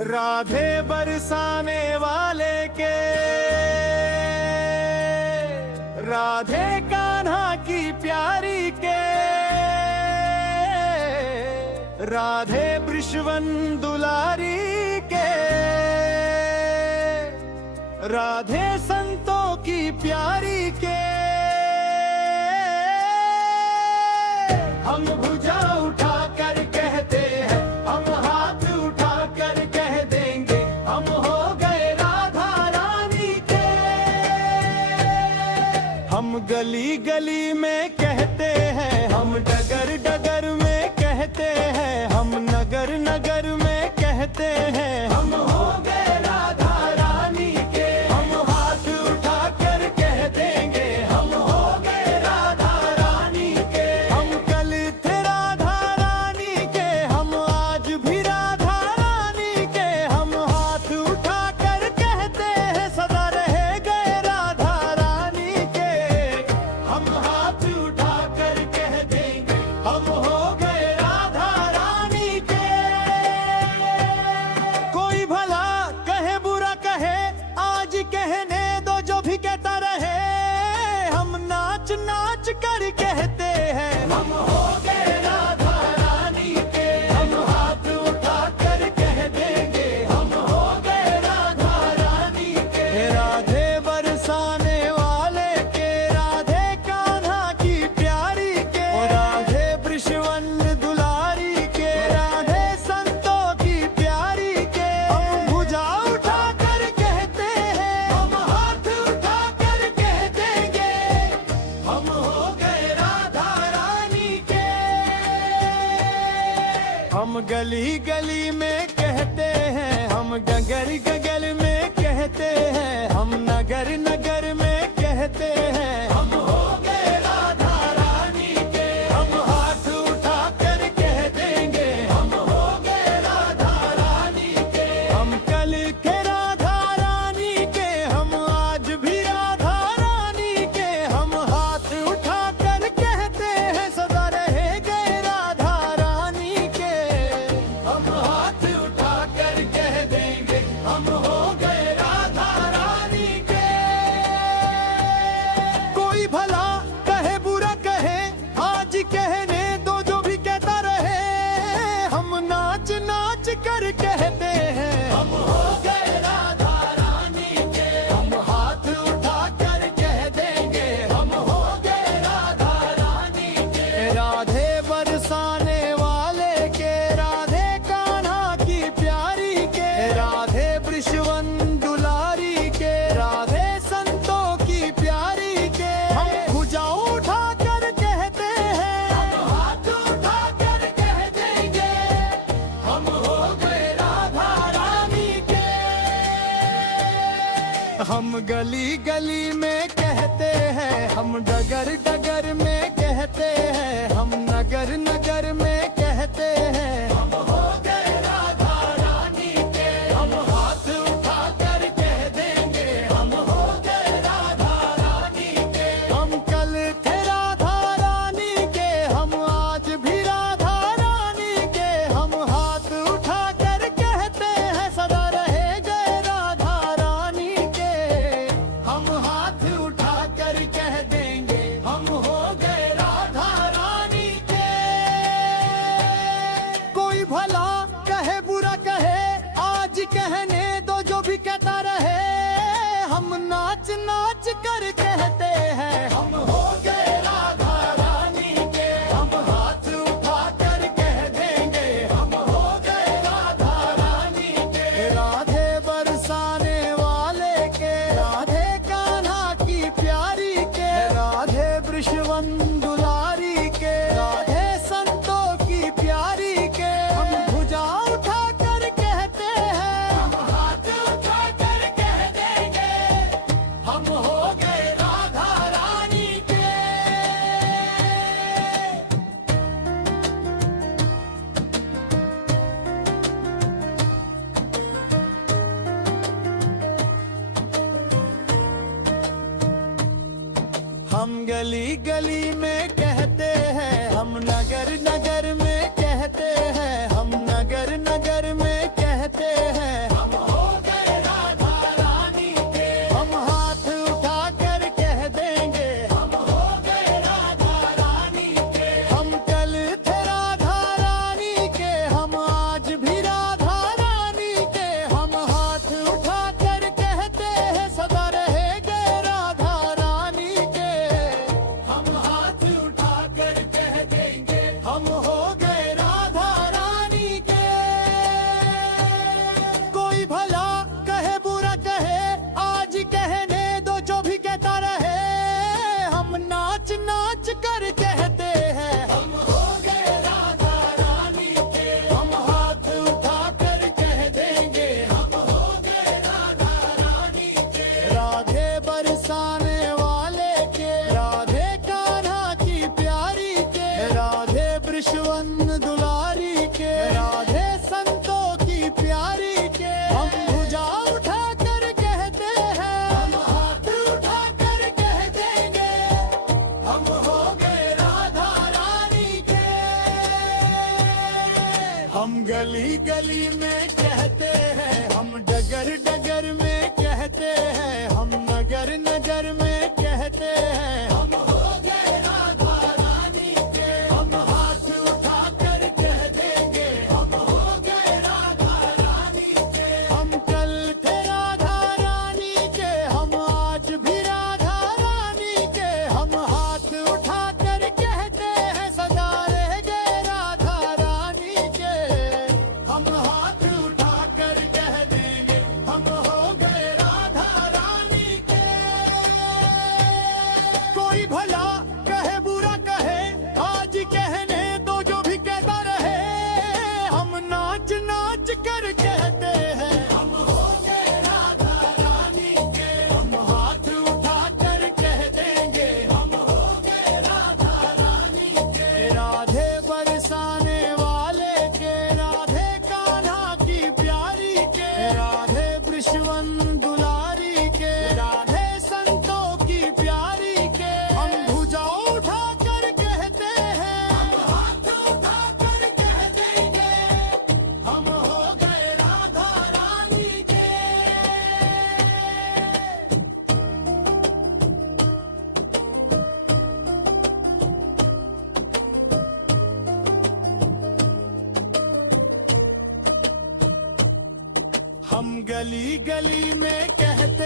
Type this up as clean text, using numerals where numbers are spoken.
राधे बरसाने वाले के, राधे कान्हा की प्यारी के, राधे वृषवन दुलारी के, राधे संतों की प्यारी के। हम भुजा उठा कर कहते हैं, हम हाथ उठा कर कह देंगे, हम हो गए राधा रानी के। हम गली गली में कहते हैं, हम डगर डगर में कहते हैं, हम नगर नगर में कहते हैं, हम हो गए राधा रानी के। हम हाथ उठा कर कह देंगे, हम हो गए राधा रानी के। हम कल थे राधा रानी के, हम आज भी राधा रानी के। हम हाथ उठा कर कहते हैं, सदा रह गए राधा रानी के। हम हाथ उठा कर कह देंगे, हम हो गए राधा रानी के। कोई भला कहे बुरा कहे, आज कहने दो जो भी कहता रहे। हम नाच नाच कर कहते हैं, हम हो गए राधा रानी के। हम हाथ उठा कर कह देंगे, हम हो गए राधा रानी के। राधे बरसाने वाले के, राधे कान्हा की प्यारी के, राधे वृषवन दुलारी के, राधे संतों की प्यारी के। हम भुजा उठा कर कहते हैं, हम हाथ उठा कर कह देंगे, हम हो गए राधा रानी के। हम गली गली में कहते हैं, हम गगर गगर में कहते हैं, हम नगर नगर में कहते हैं, हम हो गए राधा रानी के। हम हाथ उठा कर कह देंगे, हम हो गए राधा रानी के। हम कल थे राधा रानी के, हम आज भी राधा रानी के। हम हाथ उठा कर कहते हैं, सदा रह गए राधा रानी के। हम हाथ उठा कर कह देंगे, हम हो गए राधा रानी के। कोई भला कहे बुरा कहे, आज कहने दो जो भी कहता रहे। हम नाच नाच कर कहते हैं, हम हो गए राधा रानी के। हम हाथ उठा कर कह देंगे, हम हो गए राधा रानी के। राधे बरसाने वाले के, राधे कान्हा की प्यारी के, राधे वृषवन दुलारी के, राधे संतों की प्यारी के। हम भुजा उठा कर कहते हैं, हम हाथ उठा कर कह देंगे, हम हो गए राधा रानी के। हम गली गली में कहते हैं, हम डगर डगर में कहते हैं, हम नगर नगर में कहते हैं, हम हो गए राधा रानी के। हम हाथ उठा कर कह देंगे, हम हो गए राधा रानी के। हम कल थे राधा रानी के, हम आज भी राधा रानी के। हम हाथ उठा कर कहते हैं, सदा रह गए राधा रानी के। हम हाथ उठा कर कह देंगे, हम हो गए राधा रानी के। कोई भला कहे बुरा कहे, आज कहने दो जो भी कहता रहे। हम नाच नाच कर कहते हैं, हम हो गए राधा रानी के। हम हाथ उठा कर कह देंगे, हम हो गए राधा रानी के। राधे बरसाने वाले के, राधे कान्हा की प्यारी के, राधे वृषवन दुलारी के, राधे संतों की प्यारी के। हम भुजा उठा कर कहते हैं, हम हाथ उठा कर कह देंगे, हम हो गए राधा रानी के। हम गली गली में कहते हैं, हम नगर नगर में कहते हैं, हम नगर नगर में कहते हैं, गली में कहते हैं, हम डगर डगर में कहते हैं, हम नगर नगर में कहते हैं, हम हो गए राधा रानी के। हम हाथ उठा कर कह देंगे, हम हो गए राधा रानी के। हम कल थे राधा रानी के, हम आज भी राधा रानी के। हम हाथ उठा कर कहते हैं, सदा रह गए राधा रानी के। हम हाथ उठा कर कह देंगे, हम हो गए राधा रानी के। कोई भला कहे बुरा कहे, आज कहने दो जो भी कहता रहे। हम नाच नाच कर कहते हैं, हम हो गए राधा रानी के। हम हाथ उठा कर कह देंगे, हम हो गए राधा रानी के। राधे बरसाने वाले के, राधे कान्हा की प्यारी के, राधे वृषवन दुलारी के, राधे संतों की प्यारी के। हम भुजा उठा कर कहते हैं, हम हाथ उठा कर कह देंगे, हम हो गए राधा रानी के। हम गली गली में कहते